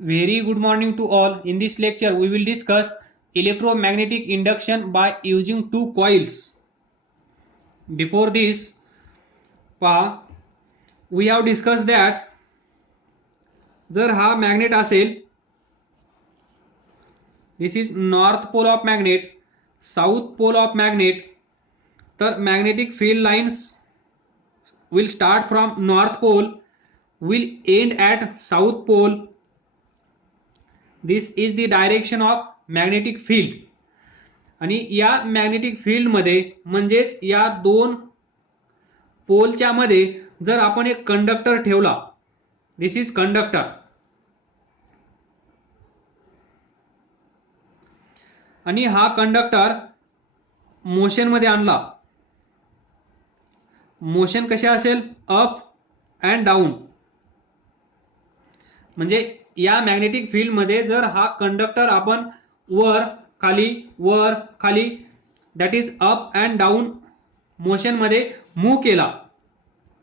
Very good morning to all. In this lecture, we will discuss electromagnetic induction by using two coils. Before this, we have discussed that जर हा magnet असेल, this is north pole of magnet, south pole of magnet, तर magnetic field lines will start from north pole, will end at south pole. This is the direction of magnetic field. आणि या magnetic field मध्ये म्हणजेच या दोन पोलच्या मध्ये जर आपण एक कंडक्टर ठेवला, दिस इज कंडक्टर, आणि हा कंडक्टर मोशन मध्ये आणला, मोशन कसे असेल, अप अँड डाऊन, म्हणजे या मॅग्नेटिक फील्ड मध्ये जर हा कंडक्टर आपण वर खाली that is up and down motion मध्ये मूव्ह केला,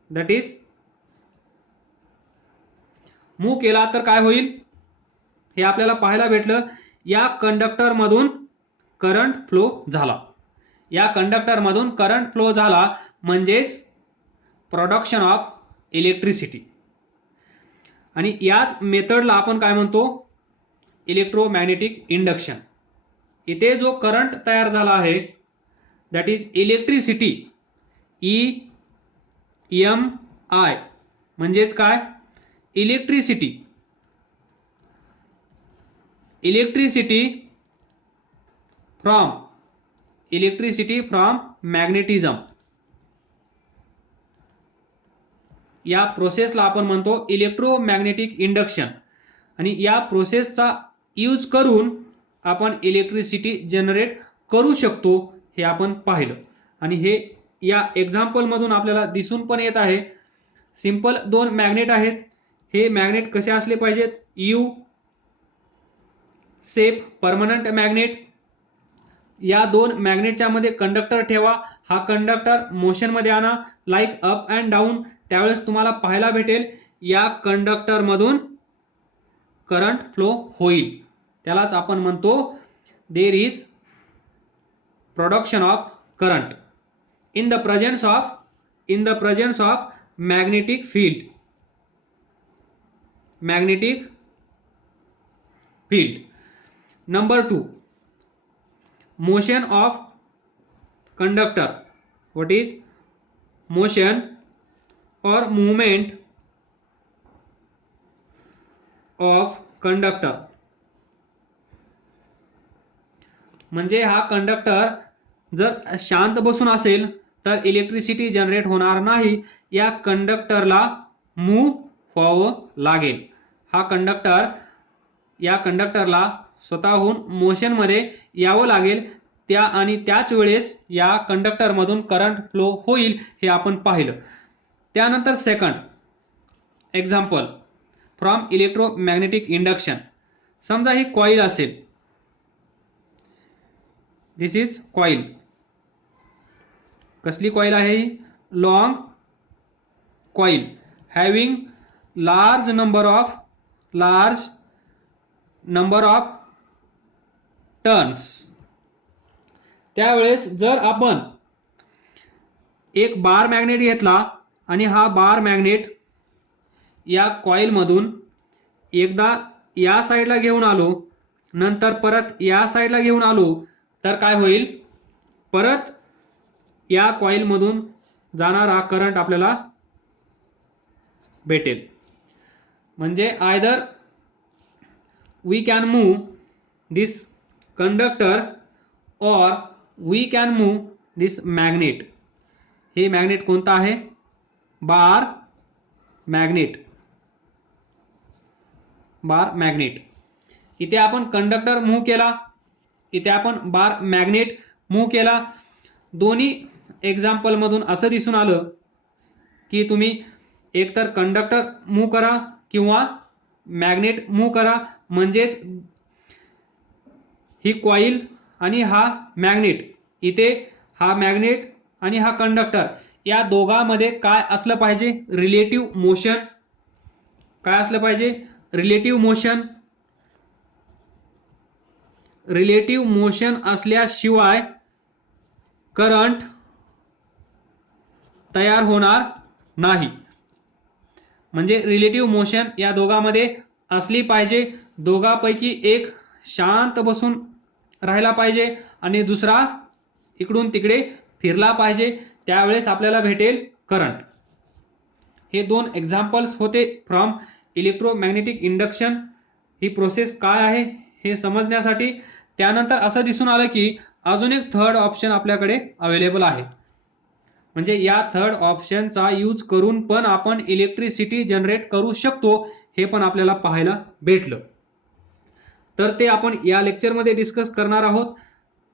दॅट इज मूव्ह केला, तर काय होईल हे आपल्याला पाहायला भेटलं. या कंडक्टर मधून करंट फ्लो झाला, या कंडक्टर मधून करंट फ्लो झाला म्हणजेच प्रोडक्शन ऑफ इलेक्ट्रिसिटी. आणि याच मेथडला आपण काय म्हणतो, इलेक्ट्रोमॅग्नेटिक इंडक्शन. इथे जो करंट तयार झाला आहे दॅट इज इलेक्ट्रिसिटी, EMI म्हणजेच काय, इलेक्ट्रिसिटी फ्रॉम मॅग्नेटिझम. या प्रोसेसला आपण म्हणतो इलेक्ट्रोमॅग्नेटिक इंडक्शन. आणि या प्रोसेसचा यूज करून आपण इलेक्ट्रिसिटी जनरेट करू शकतो हे आपण पाहिलं. आणि हे या एक्झाम्पल मधून आपल्याला दिसून पण येत आहे. सिंपल दोन मॅग्नेट आहेत, हे मॅग्नेट कसे असले पाहिजेत, यू सेफ परमनंट मॅग्नेट. या दोन मॅग्नेटच्या मध्ये कंडक्टर ठेवा, हा कंडक्टर मोशन मध्ये आणा लाईक अप अँड डाऊन, त्यावेळेस तुम्हाला पाहायला भेटेल या कंडक्टर मधून करंट फ्लो होईल. त्यालाच आपण म्हणतो there is production of current in the presence of magnetic field. Number 2, motion of conductor. What is motion or movement of conductor? म्हणजे हा कंडक्टर जर शांत बसून असेल तर इलेक्ट्रिसिटी जनरेट होणार नाही, या कंडक्टरला मूव्ह व्हावं लागेल. या कंडक्टरला स्वतःहून मोशन मध्ये यावं लागेल, त्याच वेळेस या कंडक्टर मधून करंट फ्लो होईल हे आपण पाहिलं. त्यानंतर second example from electromagnetic induction. समजा ही कॉईल असेल, दिस इज कॉईल. कसली कॉईल आहे ही, long coil having large number of turns. त्यावेळेस जर आपण एक बार मॅग्नेट घेतला आणि हा बार मॅग्नेट या कॉईल मधून एकदा या साईडला घेऊन आलो, नंतर परत या साईडला घेऊन आलो, तर काय होईल, परत या कॉईल मधून जाणारा करंट आपल्याला भेटेल. म्हणजे either we can move this conductor or we can move this magnet. हे मॅग्नेट कोणता आहे, बार मॅग्नेट. इथे आपण कंडक्टर मूव्ह केला, इथे आपण बार मॅग्नेट मूव्ह केला. दोन्ही एक्झाम्पल मधून असं दिसून आलं की तुम्ही एकतर कंडक्टर मूव्ह करा किंवा मॅग्नेट मूव्ह करा, म्हणजेच ही कॉईल आणि हा मॅग्नेट, इथे हा मॅग्नेट आणि हा कंडक्टर, या दोघांमध्ये काय असलं पाहिजे, रिलेटिव्ह मोशन. काय असलं पाहिजे, रिलेटिव्ह मोशन. रिलेटिव्ह मोशन असल्याशिवाय करंट तयार होणार नाही. म्हणजे रिलेटिव्ह मोशन या दोघांमध्ये असली पाहिजे. दोघांपैकी एक शांत बसून राहायला पाहिजे आणि दुसरा इकडून तिकडे फिरला पाहिजे, त्यावेळेस आपल्याला भेटेल करंट. हे दोन एक्झाम्पल्स होते from electromagnetic induction. He process काय आहे हे समजण्यासाठी. त्यानंतर असं दिसून आलं की अजून एक थर्ड ऑप्शन आपल्याकडे अवेलेबल आहे. म्हणजे या थर्ड ऑप्शनचा यूज करून पण आपण इलेक्ट्रिसिटी जनरेट करू शकतो, हे पण आपल्याला पाहायला भेटलं. तर ते आपण या लेक्चरमध्ये डिस्कस करणार आहोत.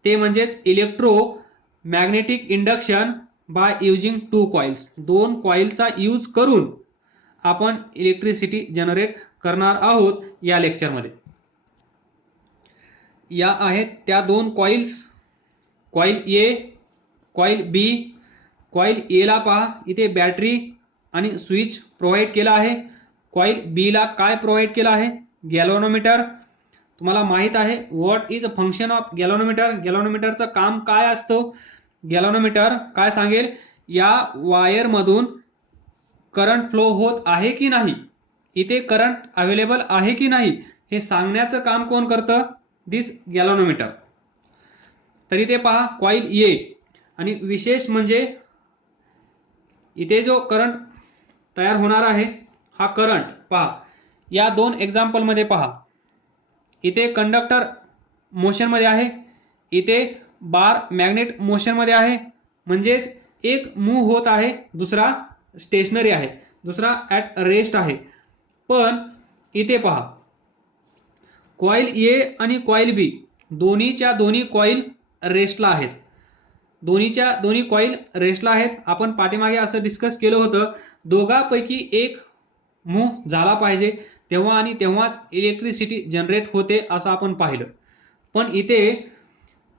ते म्हणजेच electromagnetic induction by using two coils. दोन कॉइलचा यूज करून आपण इलेक्ट्रिसिटी जनरेट करणार आहोत या लेक्चरमध्ये. या आहेत त्या दोन कॉइल्स, कॉइल ए, कॉइल बी. कॉइल ए ला पहा, इथे बॅटरी आणि स्विच प्रोव्हाइड केला आहे. कॉइल बी ला काय प्रोव्हाइड केलं आहे? गॅल्व्हनोमीटर. तुम्हाला माहित आहे what is a function of galvanometer. गॅल्व्हनोमीटरचं काम काय असतं? गॅल्व्हनोमीटर काय सांगेल? या वायर मधून करंट फ्लो होत आहे की नाही, इथे करंट अवेलेबल आहे की नाही, हे सांगण्याचं काम कोण करतं? दिस गॅल्व्हनोमीटर. तर इथे पहा कॉइल ए, आणि विशेष म्हणजे इथे जो करंट तयार होणार आहे हा करंट पहा, या दोन एक्झाम्पल मध्ये पहा, इथे कंडक्टर मोशन मध्ये आहे, इथे बार मॅग्नेट मोशन मध्ये आहे. म्हणजेच एक मूव्ह होत आहे, दुसरा स्टेशनरी आहे, दुसरा ॲट रेस्ट आहे. पण इथे पहा कॉइल ए आणि कॉइल बी दोन्हीच्या दोन्ही कॉइल रेस्टला आहेत. दोन्हीच्या दोन्ही कॉइल रेस्टला आहेत. आपण पाठीमागे असं डिस्कस केलं होतं, दोघांपैकी एक मूव्ह झाला पाहिजे तेव्हा आणि तेव्हाच इलेक्ट्रिसिटी जनरेट होते असं आपण पाहिलं. पण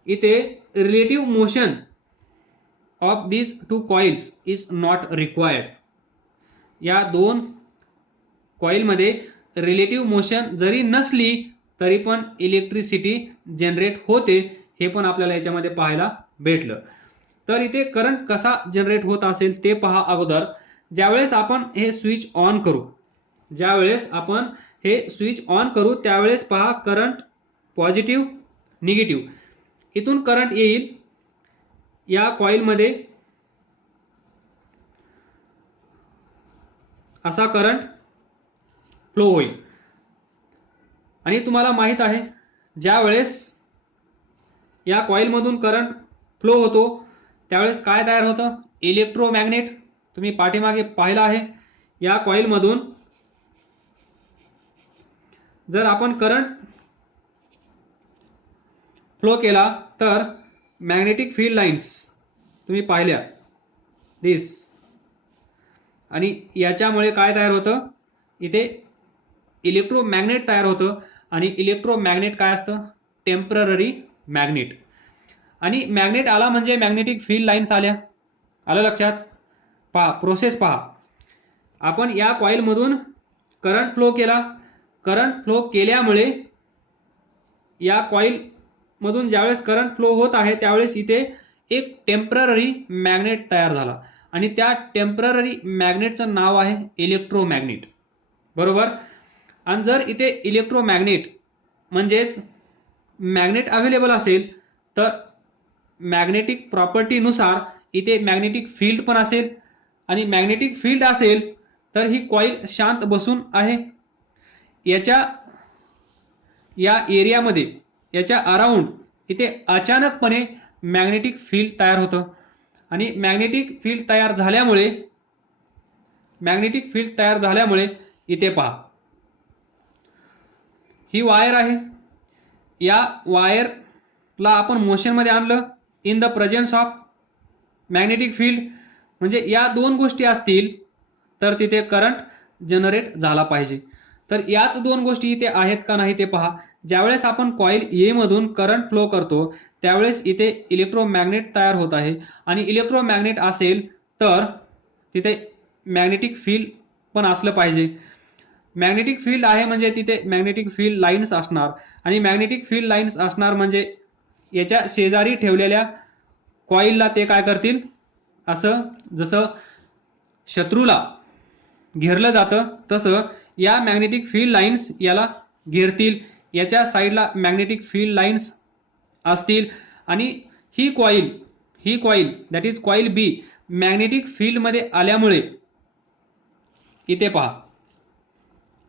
इथे relative motion of these two coils is not required. या दोन कॉइलमध्ये रिलेटिव्ह मोशन जरी नसली तरी पण इलेक्ट्रिसिटी जनरेट होते, हे पण आपल्याला याच्यामध्ये पाहायला भेटलं. तर इथे करंट कसा जनरेट होत असेल ते पहा. अगोदर ज्यावेळेस आपण हे स्विच ऑन करू, त्यावेळेस पहा करंट पॉझिटिव्ह निगेटिव्ह, इथून करंट येईल, या कॉइलमध्ये असा करंट फ्लो होईल. आणि तुम्हाला माहित आहे ज्यावेळेस या कॉइलमधून करंट फ्लो होतो त्यावेळेस काय तयार होतं? इलेक्ट्रोमॅग्नेट. तुम्ही पाठीमागे पाहिलं आहे, या कॉइलमधून जर आपण करंट फ्लो केला तर मॅग्नेटिक फील्ड लाईन्स तुम्ही पाहिल्या दिस, आणि याच्यामुळे काय तयार होतं? इथे इलेक्ट्रोमॅग्नेट तयार होतं. आणि इलेक्ट्रोमॅग्नेट काय असतं? Temporary magnet. आणि मॅग्नेट आला म्हणजे मॅग्नेटिक फील्ड लाईन्स आल्या. आलं लक्षात? पहा प्रोसेस पहा. आपण या कॉइलमधून करंट फ्लो केला, करंट फ्लो केल्यामुळे या कॉइल मधून ज्यावेळेस करंट फ्लो होत आहे त्यावेळेस इथे एक टेम्पररी मॅग्नेट तयार झाला, आणि त्या टेम्पररी मॅग्नेटचं नाव आहे इलेक्ट्रोमॅग्नेट. बरोबर? आणि जर इथे इलेक्ट्रोमॅग्नेट म्हणजेच मॅग्नेट अवेलेबल असेल तर मॅग्नेटिक प्रॉपर्टीनुसार इथे मॅग्नेटिक फील्ड पण असेल, आणि मॅग्नेटिक फील्ड असेल तर ही कॉइल शांत बसून आहे. या एरियामध्ये याच्या अराउंड इथे अचानकपणे मॅग्नेटिक फील्ड तयार होतं, आणि मॅग्नेटिक फील्ड तयार झाल्यामुळे इथे पहा ही वायर आहे, या वायरला आपण मोशन मध्ये आणलं in the presence of magnetic field. म्हणजे या दोन गोष्टी असतील तर तिथे करंट जनरेट झाला पाहिजे. तर याच दोन गोष्टी इथे आहेत का नाही ते पहा. ज्यावेळेस आपण कॉइल ए मधून करंट फ्लो करतो त्यावेळेस इथे इलेक्ट्रोमॅग्नेट तयार होत आहे, आणि इलेक्ट्रोमॅग्नेट असेल तर तिथे मॅग्नेटिक फील्ड पण असलं पाहिजे. मॅग्नेटिक फील्ड आहे म्हणजे तिथे मॅग्नेटिक फील्ड लाईन्स असणार, आणि मॅग्नेटिक फील्ड लाईन्स असणार म्हणजे याच्या शेजारी ठेवलेल्या कॉईलला ते काय करतील, असं जसं शत्रूला घेरलं जातं तसं या मॅग्नेटिक फील्ड लाईन्स याला घेरतील, याच्या साईडला मॅग्नेटिक फील्ड लाईन्स असतील, आणि ही coil that is coil B magnetic फील्डमध्ये आल्यामुळे इथे पहा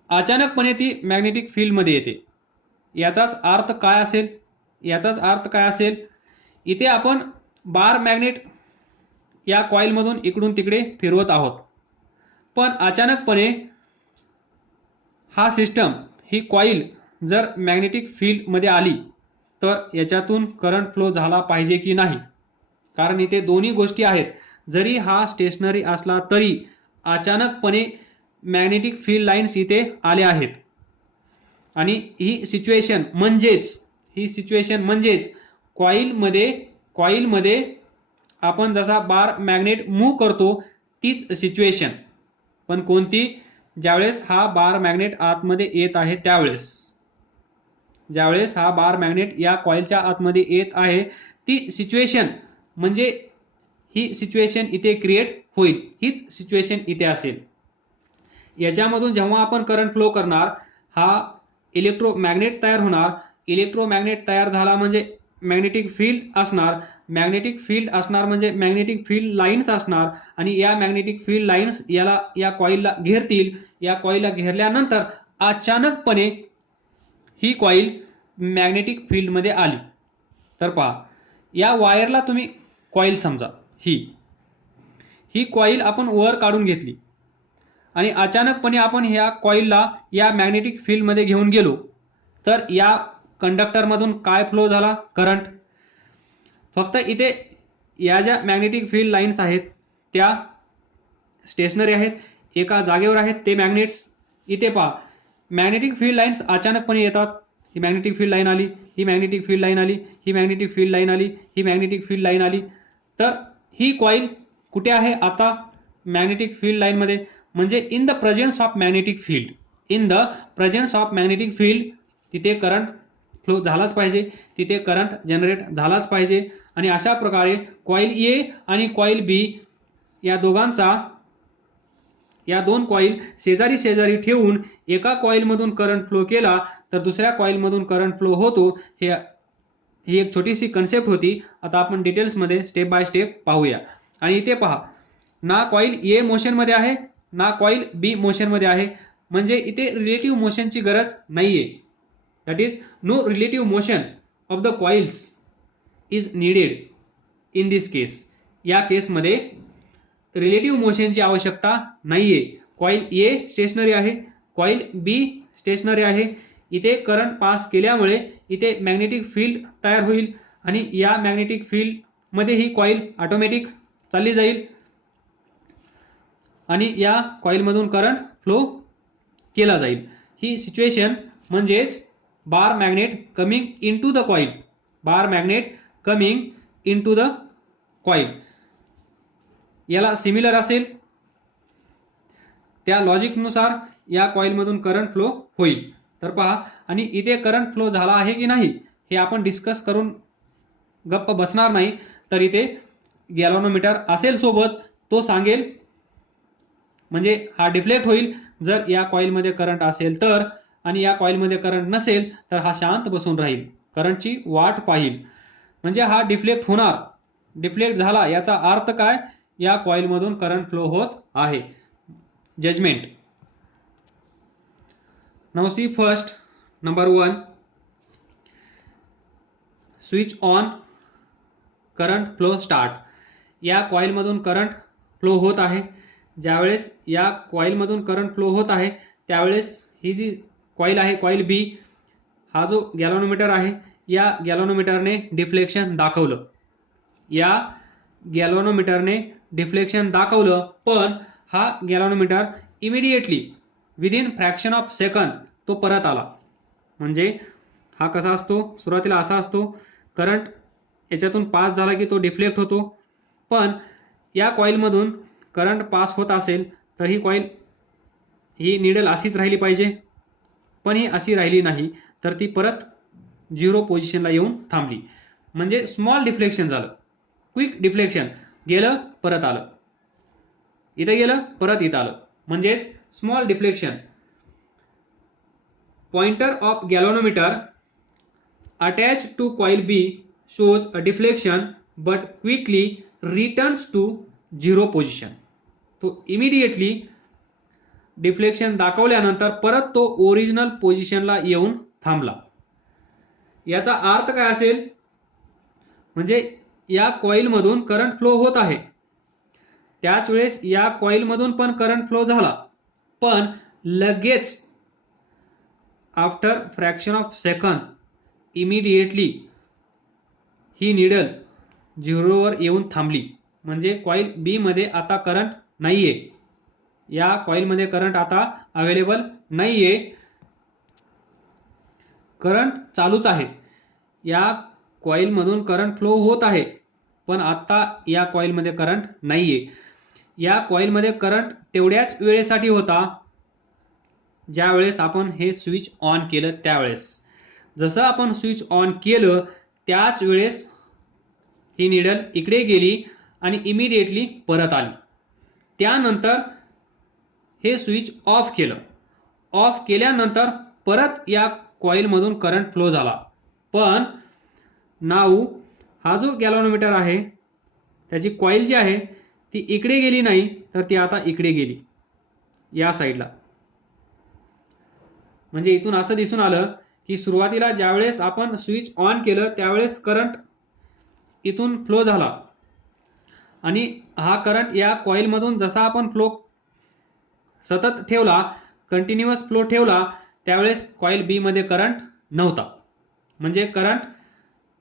अचानकपणे ती मॅग्नेटिक फील्डमध्ये येते. याचाच अर्थ काय असेल, इथे आपण बार मॅग्नेट या कॉईलमधून इकडून तिकडे फिरवत आहोत, पण अचानकपणे ही कॉईल जर मॅग्नेटिक फील्डमध्ये आली तर याच्यातून करंट फ्लो झाला पाहिजे की नाही, कारण इथे दोन्ही गोष्टी आहेत. जरी हा स्टेशनरी असला तरी अचानकपणे मॅग्नेटिक फील्ड लाईन्स इथे आल्या आहेत, आणि ही सिच्युएशन म्हणजेच कॉईलमध्ये आपण जसा बार मॅग्नेट मूव्ह करतो तीच सिच्युएशन, पण कोणती, ज्यावेळेस हा बार मॅग्नेट आतमध्ये येत आहे ज्यावेळेस हा बार मॅग्नेट या कॉईलच्या आतमध्ये येत आहे ती सिच्युएशन, म्हणजे ही सिच्युएशन इथे क्रिएट होईल, हीच सिच्युएशन इथे असेल. याच्यामधून जेव्हा आपण करंट फ्लो करणार हा इलेक्ट्रोमॅग्नेट तयार होणार, इलेक्ट्रोमॅग्नेट तयार झाला म्हणजे मॅग्नेटिक फील्ड असणार म्हणजे मॅग्नेटिक फील्ड लाईन्स असणार, आणि या मॅग्नेटिक फील्ड लाईन्स या कॉईलला घेरतील. या कॉईलला घेरल्यानंतर अचानकपणे ही कॉईल मॅग्नेटिक फील्डमध्ये आली तर पहा या वायरला तुम्ही कॉईल समजा, ही कॉईल आपण वर काढून घेतली आणि अचानकपणे आपण ह्या कॉईलला या मॅग्नेटिक फील्डमध्ये घेऊन गेलो तर या कंडक्टरमधून काय फ्लो झाला, करंट. फक्त इथे या ज्या मॅग्नेटिक फील्ड लाईन्स आहेत त्या स्टेशनरी आहेत, एका जागेवर आहेत ते मॅग्नेट्स. इथे पहा मॅग्नेटिक फील्ड लाईन्स अचानकपणे येतात, ही मॅग्नेटिक फील्ड लाईन आली, ही मॅग्नेटिक फील्ड लाईन आली, ही मॅग्नेटिक फील्ड लाईन आली, ही मॅग्नेटिक फील्ड लाईन आली. तर ही कॉईल कुठे आहे आता, मॅग्नेटिक फील्ड लाईनमध्ये, म्हणजे in the presence of magnetic field तिथे करंट फ्लो झालाच पाहिजे, तिथे करंट जनरेट झालाच पाहिजे. आणि अशा प्रकारे कॉईल ए आणि कॉईल बी या दोन कॉईल शेजारी ठेवून एका कॉईलमधून करंट फ्लो केला तर दुसऱ्या कॉईलमधून करंट फ्लो होतो. ही एक छोटीशी कन्सेप्ट होती. आता आपण डिटेल्समध्ये स्टेप बाय स्टेप पाहूया. आणि इथे पहा ना कॉईल ए मोशनमध्ये आहे ना कॉईल बी मोशनमध्ये आहे, म्हणजे इथे रिलेटिव्ह मोशनची गरज नाहीये. That is no relative motion of the coils is needed in this case. या केसमध्ये रिलेटिव्ह मोशनची आवश्यकता नाहीये. कॉईल ए स्टेशनरी आहे, कॉईल बी स्टेशनरी आहे. इथे करंट पास केल्यामुळे इथे मॅग्नेटिक फील्ड तयार होईल आणि या मॅग्नेटिक फील्ड मध्ये ही कॉईल ऑटोमॅटिक चालली जाईल आणि या कॉईलमधून करंट फ्लो केला जाईल. ही सिच्युएशन म्हणजेच bar magnet coming into the coil याला सिमिलर असेल. त्या लॉजिकनुसार या कॉईलमधून करंट फ्लो होईल. तर पहा आणि इथे करंट फ्लो झाला आहे की नाही हे आपण डिस्कस करून गप्प बसणार नाही. तर इथे गॅल्व्हनोमीटर असेल सोबत, तो सांगेल, म्हणजे हा डिफ्लेक्ट होईल जर या कॉईलमध्ये करंट असेल तर, आणि या कॉईलमध्ये करंट नसेल तर हा शांत बसून राहील, करंटची वाट पाहिल. म्हणजे हा डिफ्लेक्ट होणार. डिफ्लेक्ट झाला याचा अर्थ काय, या कॉईलमधून करंट फ्लो होत आहे. Judgment. Now see first number 1 switch on, current flow start. या कॉईलमधून करंट फ्लो होत आहे. ज्यावेळेस या कॉईलमधून करंट फ्लो होत आहे त्यावेळेस ही जी कॉईल आहे कॉईल बी, हा जो गॅल्व्हनोमीटर आहे या गॅल्व्हनोमीटरने डिफ्लेक्शन दाखवलं. पण हा galvanometer immediately within fraction of second तो परत आला. म्हणजे हा कसा असतो, सुरुवातीला असा असतो, करंट याच्यातून पास झाला की तो डिफ्लेक्ट होतो. पण या कॉईलमधून करंट पास होत असेल तर ही कॉईल ही निडल अशीच राहिली पाहिजे, पण ही अशी राहिली नाही, तर ती परत 0 पोझिशनला येऊन थांबली. म्हणजे स्मॉल डिफ्लेक्शन झालं, क्विक डिफ्लेक्शन, गेलं परत आलं, इथे गेलं परत इथं आलं, म्हणजेच small deflection. Pointer of galvanometer attached to coil B shows a deflection but quickly returns to 0 position. तो इमिडिएटली डिफ्लेक्शन दाखवल्यानंतर परत तो ओरिजिनल पोझिशनला येऊन थांबला. याचा अर्थ काय असेल, म्हणजे या कॉइलमधून करंट फ्लो होत आहे, त्याच वेळेस या कॉइलमधून पण करंट फ्लो झाला, पण लगेच after fraction of second immediately ही निडल 0वर येऊन थांबली. म्हणजे कॉइल बी मध्ये आता करंट नाहीये, या कॉइलमध्ये करंट आता अवेलेबल नाहीये, करंट चालूच आहे. या कॉइलमधून करंट फ्लो होत आहे, पण आता या कॉइलमध्ये करंट नाहीये. या कॉइलमध्ये करंट तेवढ्याच वेळेसाठी होता ज्या वेळेस आपण हे स्विच ऑन केलं त्यावेळेस. जसं आपण स्विच ऑन केलं त्याच वेळेस ही निडल इकडे गेली आणि इमिडिएटली परत आली. त्यानंतर हे स्विच ऑफ केलं, ऑफ केल्यानंतर परत या कॉइलमधून करंट फ्लो झाला, पण नाऊ हा जो गॅल्व्हनोमीटर आहे त्याची कॉइल जी आहे ती इकडे गेली नाही, तर ती आता इकडे गेली या साईडला. म्हणजे इथून असं दिसून आलं की सुरुवातीला ज्यावेळेस आपण स्विच ऑन केलं त्यावेळेस करंट इथून फ्लो झाला आणि हा करंट या कॉइलमधून जसा आपण फ्लो सतत ठेवला, कंटिन्युअस फ्लो ठेवला, त्यावेळेस कॉइल बी मध्ये करंट नव्हता, म्हणजे करंट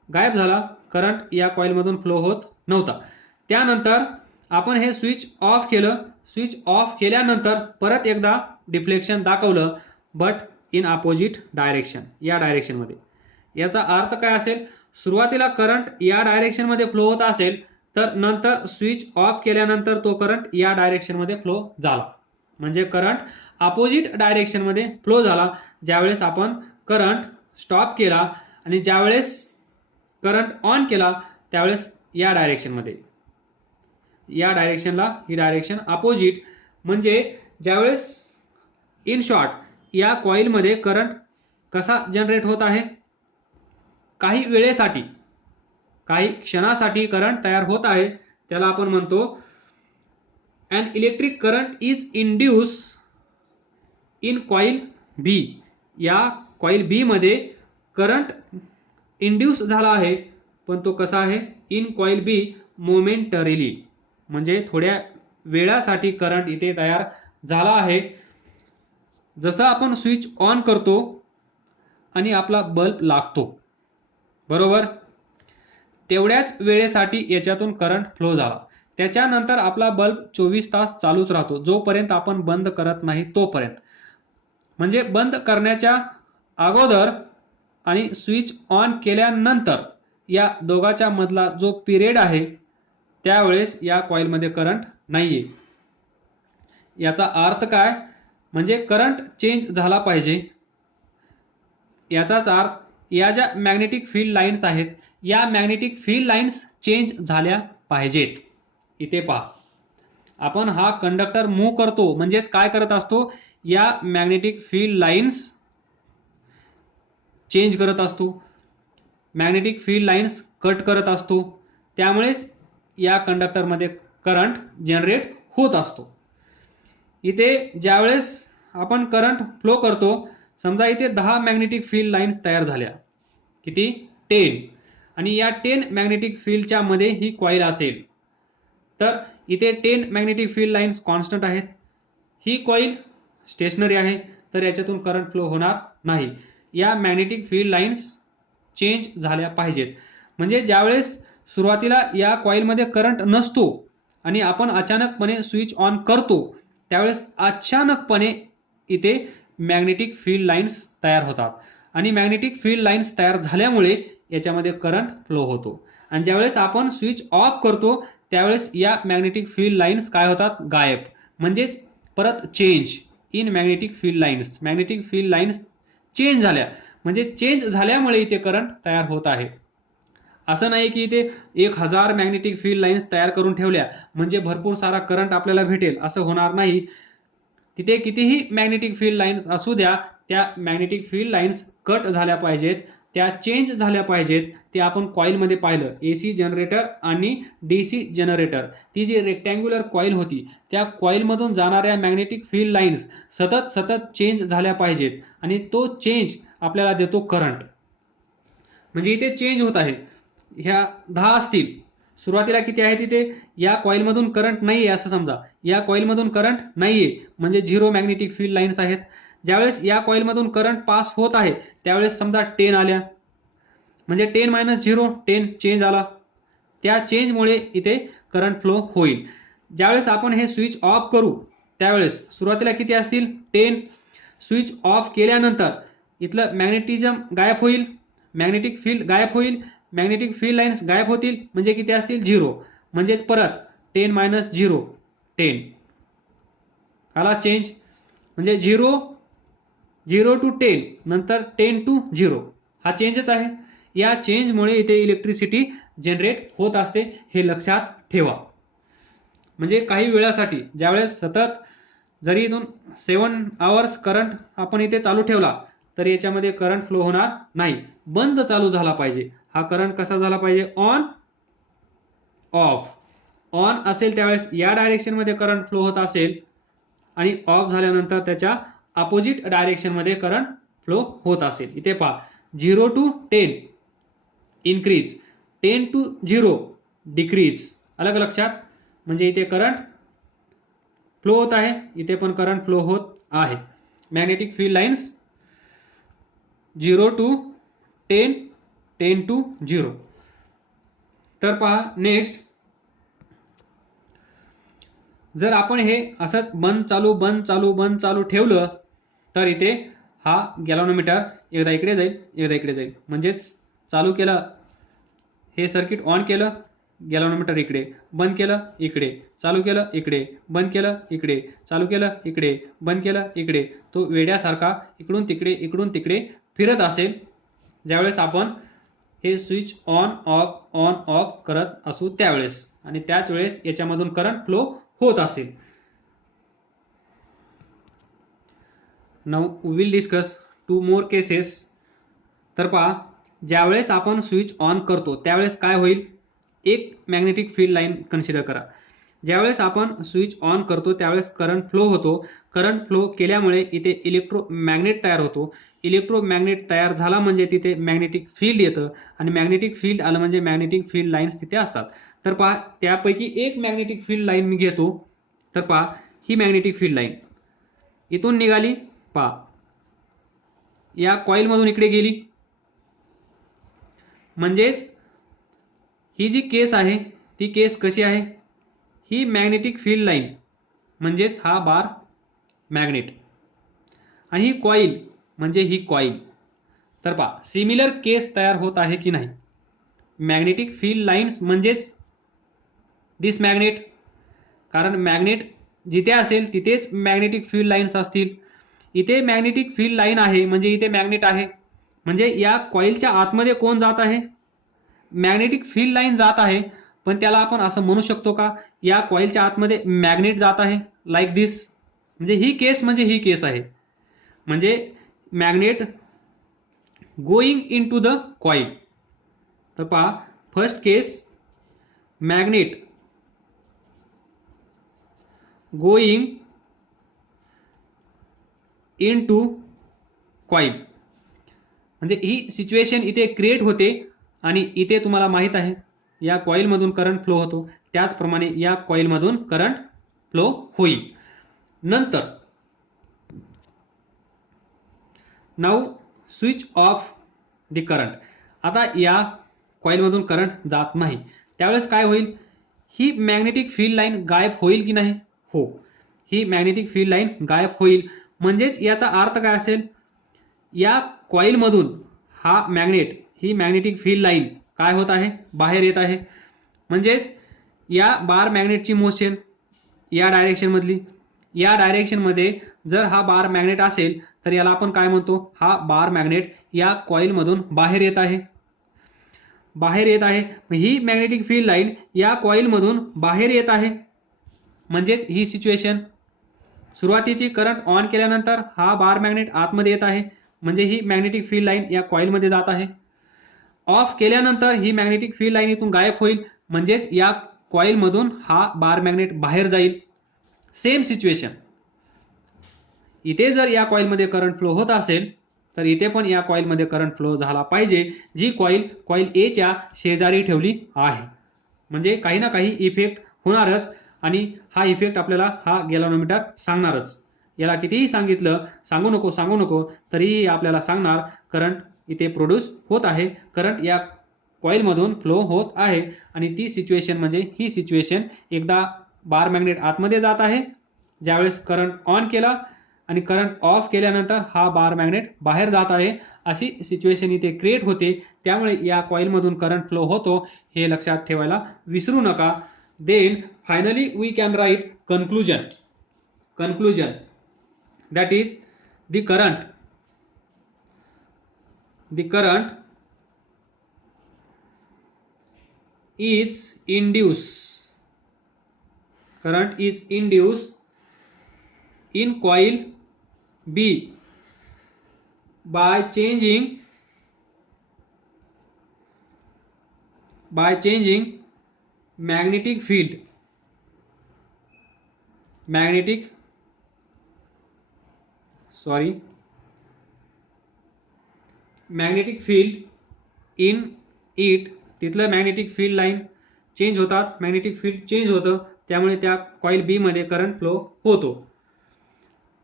गायब झाला, करंट या कॉइलमधून फ्लो होत नव्हता. त्यानंतर आपण हे स्विच ऑफ केलं, स्विच ऑफ केल्यानंतर परत एकदा डिफ्लेक्शन दाखवलं, बट इन अपोजिट डायरेक्शन, या डायरेक्शनमध्ये. याचा अर्थ काय असेल, सुरुवातीला करंट या डायरेक्शनमध्ये फ्लो होत असेल, तर नंतर स्विच ऑफ केल्यानंतर तो करंट या डायरेक्शनमध्ये फ्लो झाला, म्हणजे करंट अपोजिट डायरेक्शनमध्ये फ्लो झाला. ज्यावेळेस आपण करंट स्टॉप केला आणि ज्यावेळेस करंट ऑन केला त्यावेळेस या डायरेक्शनमध्ये, या डायरेक्शनला ही डायरेक्शन अपोजिट. म्हणजे ज्यावेळेस इन शॉर्ट या कॉइलमध्ये करंट कसा जनरेट होत आहे, काही वेळेसाठी, काही क्षणासाठी करंट तयार होत आहे, त्याला आपण म्हणतो an electric current is induced in coil B. या कॉइल बी मध्ये करंट इंड्यूस झाला आहे, पण तो कसा आहे, इन कॉइल बी मोमेंटरीली, म्हणजे थोड्या वेळासाठी करंट इथे तयार झाला आहे. जसं आपण स्विच ऑन करतो आणि आपला बल्ब लागतो, बरोबर, तेवढ्याच वेळेसाठी याच्यातून करंट फ्लो झाला. त्याच्यानंतर आपला बल्ब 24 तास चालूच राहतो, जोपर्यंत आपण बंद करत नाही तोपर्यंत. म्हणजे बंद करण्याच्या अगोदर आणि स्विच ऑन केल्यानंतर या दोघांच्या मधला जो पिरियड आहे त्यावेळेस या कॉइलमध्ये करंट नाहीये. याचा अर्थ काय, म्हणजे करंट चेंज झाला पाहिजे. याचाच अर्थ या ज्या मॅग्नेटिक फील्ड लाईन्स आहेत, या मॅग्नेटिक फील्ड लाईन्स चेंज झाल्या पाहिजेत. इथे पहा, आपण हा कंडक्टर मूव्ह करतो म्हणजेच काय करत असतो, या मॅग्नेटिक फील्ड लाईन्स चेंज करत असतो, मॅग्नेटिक फील्ड लाईन्स कट करत असतो, त्यामुळेच या कंडक्टरमध्ये करंट जनरेट होत असतो. इथे ज्यावेळेस आपण करंट फ्लो करतो, समजा इथे 10 मॅग्नेटिक फील्ड लाईन्स तयार झाल्या, किती, 10, आणि या 10 मॅग्नेटिक फील्डच्या मध्ये ही कॉइल असेल, तर इथे 10 मॅग्नेटिक फील्ड लाईन्स कॉन्स्टंट आहेत, ही कॉइल स्टेशनरी आहे, तर याच्यातून करंट फ्लो होणार नाही. या मॅग्नेटिक फील्ड लाईन्स चेंज झाल्या पाहिजेत. म्हणजे ज्यावेळेस सुरुवातीला या कॉइलमध्ये करंट नसतो आणि आपण अचानकपणे स्विच ऑन करतो, त्यावेळेस अचानकपणे इथे मॅग्नेटिक फील्ड लाईन्स तयार होतात आणि मॅग्नेटिक फील्ड लाईन्स तयार झाल्यामुळे याच्यामध्ये करंट फ्लो होतो. आणि ज्यावेळेस आपण स्विच ऑफ करतो त्यावेळेस या मॅग्नेटिक फील्ड लाईन्स काय होतात, गायब, म्हणजेच परत change, in magnetic field lines. Magnetic field lines change झाल्या, म्हणजे चेंज झाल्यामुळे इथे करंट तयार होत आहे. असं नाही की इथे 1000 मॅग्नेटिक फील्ड लाईन्स तयार करून ठेवल्या म्हणजे भरपूर सारा करंट आपल्याला भेटेल, असं होणार नाही. तिथे कितीही मॅग्नेटिक फील्ड लाईन्स असू द्या, त्या मॅग्नेटिक फील्ड लाईन्स कट झाल्या पाहिजेत, त्या चेंज झाल्या पाहिजेत. ते आपण कॉइलमध्ये पाहिलं, एसी जनरेटर आणि डीसी जनरेटर. ती जी रेक्टँग्युलर कॉइल होती, त्या कॉइलमधून जाणाऱ्या मॅग्नेटिक फील्ड लाईन्स सतत सतत चेंज झाल्या पाहिजेत आणि तो चेंज आपल्याला देतो करंट. म्हणजे इथे चेंज होत आहे. ह्या 10 असतील, सुरुवातीला किती आहे तिथे, या कॉइलमधून करंट नाहीये असं समजा, या कॉइलमधून करंट नाहीये म्हणजे 0 मॅग्नेटिक फील्ड लाईन्स आहेत. ज्यावेळेस या कॉइलमधून करंट पास होत आहे त्यावेळेस समजा 10 आल्या, म्हणजे 10 - 0 10 चेंज आला. त्या चेंजमुळे इथे करंट फ्लो होईल. ज्यावेळेस आपण हे स्विच ऑफ करू त्यावेळेस सुरुवातीला किती असतील 10. स्विच ऑफ केल्यानंतर इथलं मॅग्नेटिझम गायब होईल, मॅग्नेटिक फील्ड गायब होईल, मॅग्नेटिक फील्ड लाईन्स गायब होतील, म्हणजे किती असतील 0. म्हणजेच परत 10 - 0 10 आला चेंज. म्हणजे 0 to 10 नंतर 10 to 0 हा चेंजच आहे. या चेंजमुळे इथे इलेक्ट्रिसिटी जनरेट होत असते, हे लक्षात ठेवा. म्हणजे काही वेळासाठी ज्यावेळेस सतत जरी इथून 7 आवर्स करंट आपण इथे चालू ठेवला तर याच्यामध्ये करंट फ्लो होणार नाही, बंद चालू झाला पाहिजे. हा करंट कसा झाला पाहिजे, ऑन ऑफ. ऑन असेल त्यावेळेस या डायरेक्शन मध्ये करंट फ्लो होत असेल आणि ऑफ झाल्यानंतर त्याच्या अपोजिट डायरेक्शन मध्ये करंट फ्लो होत असेल. इथे पहा 0 to 10 इन्क्रीज, 10 to 0 डिक्रीज. अलग लक्षात. म्हणजे इथे करंट फ्लो होत आहे, इथे पण करंट फ्लो होत आहे. Magnetic field lines 0 to 10 10 to 0. तर पहा नेक्स्ट, जर आपण हे असंच बंद चालू बंद चालू बंद चालू ठेवलं तर इथे हा गॅल्व्हनोमीटर एकदा इकडे जाईल एकदा इकडे जाईल. म्हणजेच चालू केलं हे सर्किट, ऑन केलं गॅल्व्हनोमीटर इकडे, बंद केलं इकडे, चालू केलं इकडे, बंद केलं इकडे, चालू केलं इकडे, बंद केलं इकडे. तो वेड्यासारखा इकडून तिकडे फिरत असेल ज्यावेळेस आपण हे स्विच ऑन ऑफ करत असू त्यावेळेस, आणि त्याच वेळेस याच्यामधून करंट फ्लो होत असेल. Now we will discuss 2 more cases. तर पहा, ज्यावेळेस आपण स्विच ऑन करतो त्यावेळेस काय होईल, एक मॅग्नेटिक फील्ड लाईन कन्सिडर करा. ज्यावेळेस आपण स्विच ऑन करतो त्यावेळेस करंट फ्लो होतो. करंट फ्लो केल्यामुळे इथे इलेक्ट्रोमॅग्नेट तयार होतो. इलेक्ट्रोमॅग्नेट तयार झाला म्हणजे तिथे मॅग्नेटिक फील्ड येतं, आणि मॅग्नेटिक फील्ड आलं म्हणजे मॅग्नेटिक फील्ड लाईन्स तिथे असतात. तर पहा, त्यापैकी एक मॅग्नेटिक फील्ड लाईन मी घेतो. तर पहा, ही मॅग्नेटिक फील्ड लाईन इथून निघाली, पहा या कॉइल मधून इकडे गेली. म्हणजेच ही जी केस आहे ती केस कशी आहे, ही मॅग्नेटिक फील्ड लाईन म्हणजेच हा बार मॅग्नेट, आणि ही कॉइल म्हणजे ही कॉइल. तर पहा, सिमिलर केस तयार होत आहे की नाही. मॅग्नेटिक फील्ड लाईन्स म्हणजेच दिस मॅग्नेट, कारण मॅग्नेट जिथे असेल तिथेच मॅग्नेटिक फील्ड लाईन्स असतील. इथे मॅग्नेटिक फील्ड लाईन आहे म्हणजे इथे मॅग्नेट आहे. म्हणजे या कॉइलच्या आतमध्ये कोण जात आहे, मॅग्नेटिक फील्ड लाईन जात आहे. पण त्याला आपण असं म्हणू शकतो का, या कॉइलच्या आतमध्ये मॅग्नेट जात आहे, लाईक दिस. म्हणजे ही केस आहे. म्हणजे magnet going into the coil. तर पहा, first case magnet going into coil. म्हणजे ही सिच्युएशन इथे क्रिएट होते, आणि इथे तुम्हाला माहित आहे या कॉइल मधून करंट फ्लो होतो, त्याचप्रमाणे या कॉइल मधून करंट फ्लो होईल. नंतर now switch off the current. आता या कॉइल मधून करंट जात नाही त्यावेळेस काय होईल, ही मॅग्नेटिक फील्ड लाईन गायब होईल की नाही, हो, ही मॅग्नेटिक फील्ड लाईन गायब होईल. म्हणजेच याचा अर्थ काय असेल, या कॉइल मधून हा मॅग्नेट, ही मॅग्नेटिक फील्ड लाईन काय होत आहे, बाहेर येत आहे. म्हणजेच या बार मॅग्नेटची मोशन या डायरेक्शन मधली, या डायरेक्शनमध्ये जर हा बार मॅग्नेट असेल तर याला आपण काय म्हणतो, हा बार मॅग्नेट या कॉइलमधून बाहेर येत आहे. बाहेर येत आहे. ही मॅग्नेटिक फील्ड लाईन या कॉइलमधून बाहेर येत आहे. म्हणजेच ही सिच्युएशन, सुरुवातीची करंट ऑन केल्यानंतर हा बार मॅग्नेट आतमध्ये येत आहे, म्हणजे ही मॅग्नेटिक फील्ड लाईन या कॉइलमध्ये जात आहे. ऑफ केल्यानंतर ही मॅग्नेटिक फील्ड लाईन इथून गायब होईल, म्हणजेच या कॉइलमधून हा बार मॅग्नेट बाहेर जाईल. सेम सिच्युएशन, इथे जर या कॉइलमध्ये करंट फ्लो होत असेल तर इथे पण या कॉइलमध्ये करंट फ्लो झाला पाहिजे, जी कॉइल ए च्या शेजारी ठेवली आहे. म्हणजे काही ना काही इफेक्ट होणारच, आणि हा इफेक्ट आपल्याला हा गॅल्व्हनोमीटर सांगणारच. याला कितीही सांगू नको तरीही आपल्याला सांगणार करंट इथे प्रोड्यूस होत आहे, करंट या कॉइलमधून फ्लो होत आहे. आणि ती सिच्युएशन म्हणजे ही सिच्युएशन, एकदा बार मॅग्नेट आतमध्ये जात आहे, ज्यावेळेस करंट ऑन केला आणि करंट ऑफ केल्यानंतर हा बार मॅग्नेट बाहेर जात आहे, अशी सिच्युएशन इथे क्रिएट होते. त्यामुळे या कॉइलमधून करंट फ्लो होतो, हे लक्षात ठेवायला विसरू नका. Then finally we can write conclusion that is the current is induced in coil B by changing magnetic field in it. तिथलं मॅग्नेटिक फील्ड लाईन चेंज होतात, मॅग्नेटिक फील्ड चेंज होतं, त्यामुळे त्या कॉइल बी मध्ये करंट फ्लो होतो.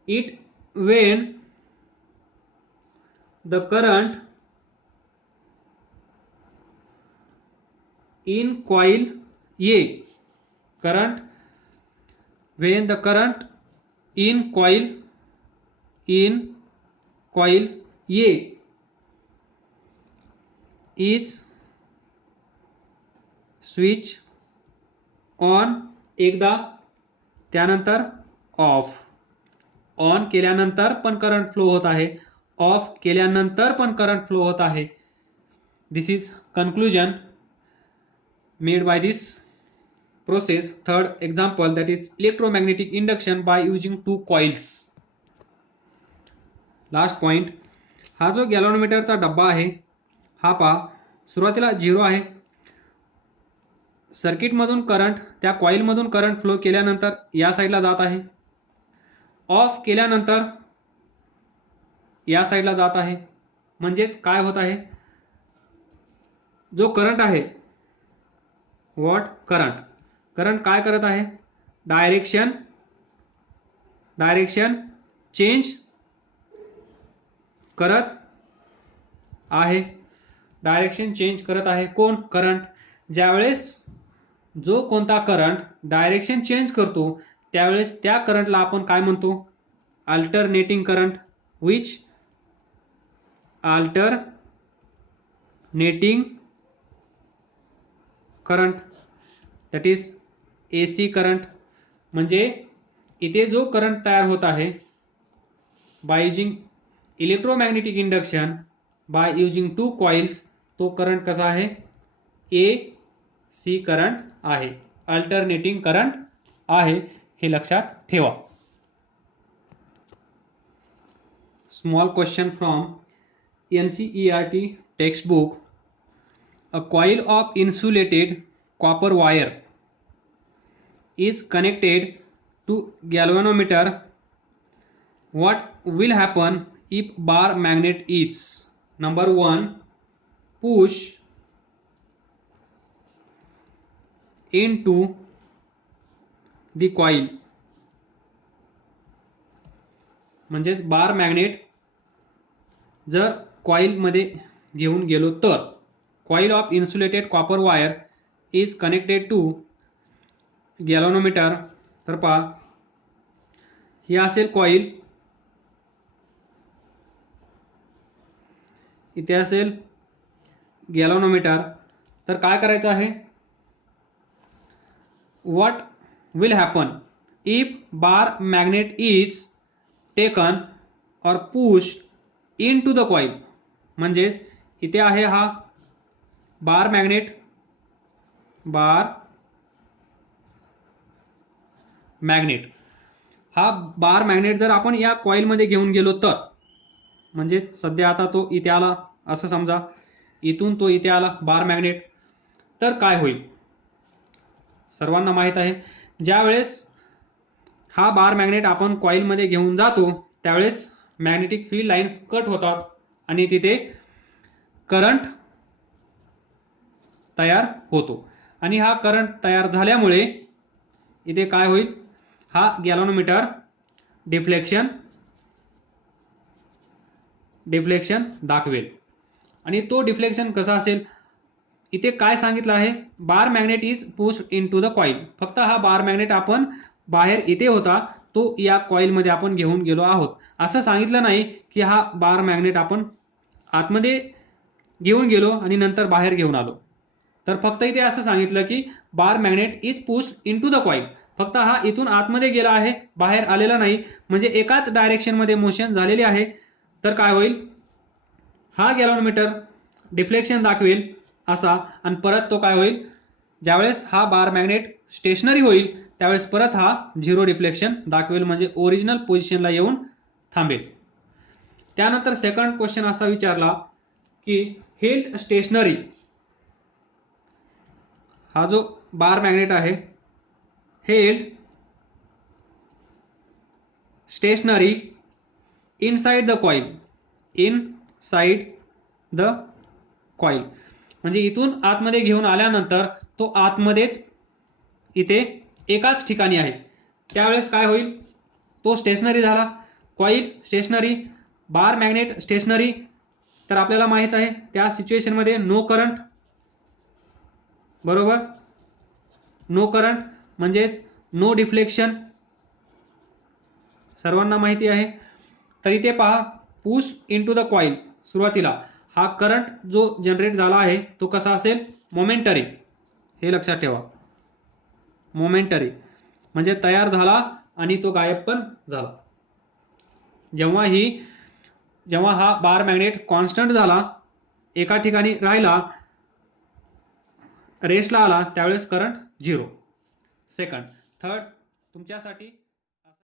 It Wien the current in coil A, when the current in coil A is switch on एकदा, त्यानंतर of. On केल्यानंतर पण करंट फ्लो होत आहे, ऑफ केल्यानंतर पण करंट फ्लो होत आहे. दिस is conclusion made by this process. Third example, that is electromagnetic induction by using two coils. Last point, हा जो गॅल्व्हनोमीटरचा डब्बा आहे, हा पहा सुरुवातीला 0 आहे. सर्किटमधून करंट त्या कॉइलमधून करंट फ्लो केल्यानंतर या साईडला जात आहे, ऑफ केल्यानंतर या साईडला जात आहे. म्हणजेच काय होत आहे, जो करंट आहे, करंट काय करत आहे, डायरेक्शन चेंज करत आहे. डायरेक्शन चेंज करत आहे कोण, करंट. ज्यावेळेस जो कोणता करंट डायरेक्शन चेंज करतो, त्यावेळेस त्या करंटला आपण काय म्हणतो, alternating current. Which alternating current, that is AC current. म्हणजे इथे जो करंट तयार होत आहे by using electromagnetic induction by using two coils, तो करंट कसा आहे, AC करंट आहे, अल्टरनेटिंग करंट आहे, हे लक्षात ठेवा. Small question from NCERT textbook. A coil of insulated copper wire is connected to galvanometer. What will happen if bar magnet is, number 1, push into the coil. म्हणजेच bar magnet जर coil मध्ये घेऊन गेलो तर, coil of insulated copper wire is connected to galvanometer. तर पहा, ही असेल coil, इथे असेल गॅल्व्हनोमीटर. तर काय करायचं आहे, what will happen, if bar magnet is taken और push into the coil, म्हणजेच इथे आहे हा बार मॅग्नेट हा बार मॅग्नेट जर आपण या कॉईलमध्ये घेऊन गेलो तर, म्हणजे सध्या आता तो इथे आला असं समजा, इथून तो इथे आला बार मॅग्नेट, तर काय होईल सर्वांना माहित आहे, ज्यावेळेस हा बार मॅग्नेट आपण कॉईलमध्ये घेऊन जातो त्यावेळेस मॅग्नेटिक फील्ड लाईन्स कट होतात आणि तिथे करंट तयार होतो, आणि हा करंट तयार झाल्यामुळे इथे काय होईल, हा गॅल्व्हनोमीटर डिफ्लेक्शन दाखवेल. आणि तो डिफ्लेक्शन कसा असेल, इथे काय सांगितलं आहे, bar magnet is push into the coil, फक्त हा बार मॅग्नेट आपण बाहेर इथे होता तो या कॉईलमध्ये आपण घेऊन गेलो आहोत, असं सांगितलं नाही की हा बार मॅग्नेट आपण आतमध्ये घेऊन गेलो आणि नंतर बाहेर घेऊन आलो. तर फक्त इथे असं सांगितलं की bar magnet is push into the coil, फक्त हा इथून आतमध्ये गेला आहे, बाहेर आलेला नाही, म्हणजे एकाच डायरेक्शनमध्ये मोशन झालेली आहे. तर काय होईल, हा गॅल्व्हनोमीटर डिफ्लेक्शन दाखवेल असा, आणि परत तो काय होईल, ज्यावेळेस हा बार मॅग्नेट स्टेशनरी होईल त्यावेळेस परत हा झिरो डिफ्लेक्शन दाखवेल, म्हणजे ओरिजिनल पोझिशनला येऊन थांबेल. त्यानंतर सेकंड क्वेश्चन असा विचारला की हेल्ड स्टेशनरी, हा जो बार मॅग्नेट आहे held stationary inside the coil, म्हणजे इथून आतमध्ये घेऊन आल्यानंतर तो आतमध्येच इथे एकाच ठिकाणी आहे, त्यावेळेस काय होईल, तो स्टेशनरी झाला, coil stationary, bar magnet stationary. तर आपल्याला माहित आहे त्या सिच्युएशनमध्ये नो करंट, बरोबर, नो करंट म्हणजेच नो डिफ्लेक्शन, सर्वांना माहिती आहे. तर इथे पहा, push into the coil, सुरुवातीला हा करंट जो जनरेट झाला आहे तो कसा असेल, मोमेंटरी, हे लक्षात ठेवा, मोमेंटरी म्हणजे तयार झाला आणि तो गायब पण झाला. जेव्हा हा बार मॅग्नेट कॉन्स्टंट झाला, एका ठिकाणी राहिला, रेस्टला आला, त्यावेळेस करंट झिरो. सेकंड. थर्ड तुमच्यासाठी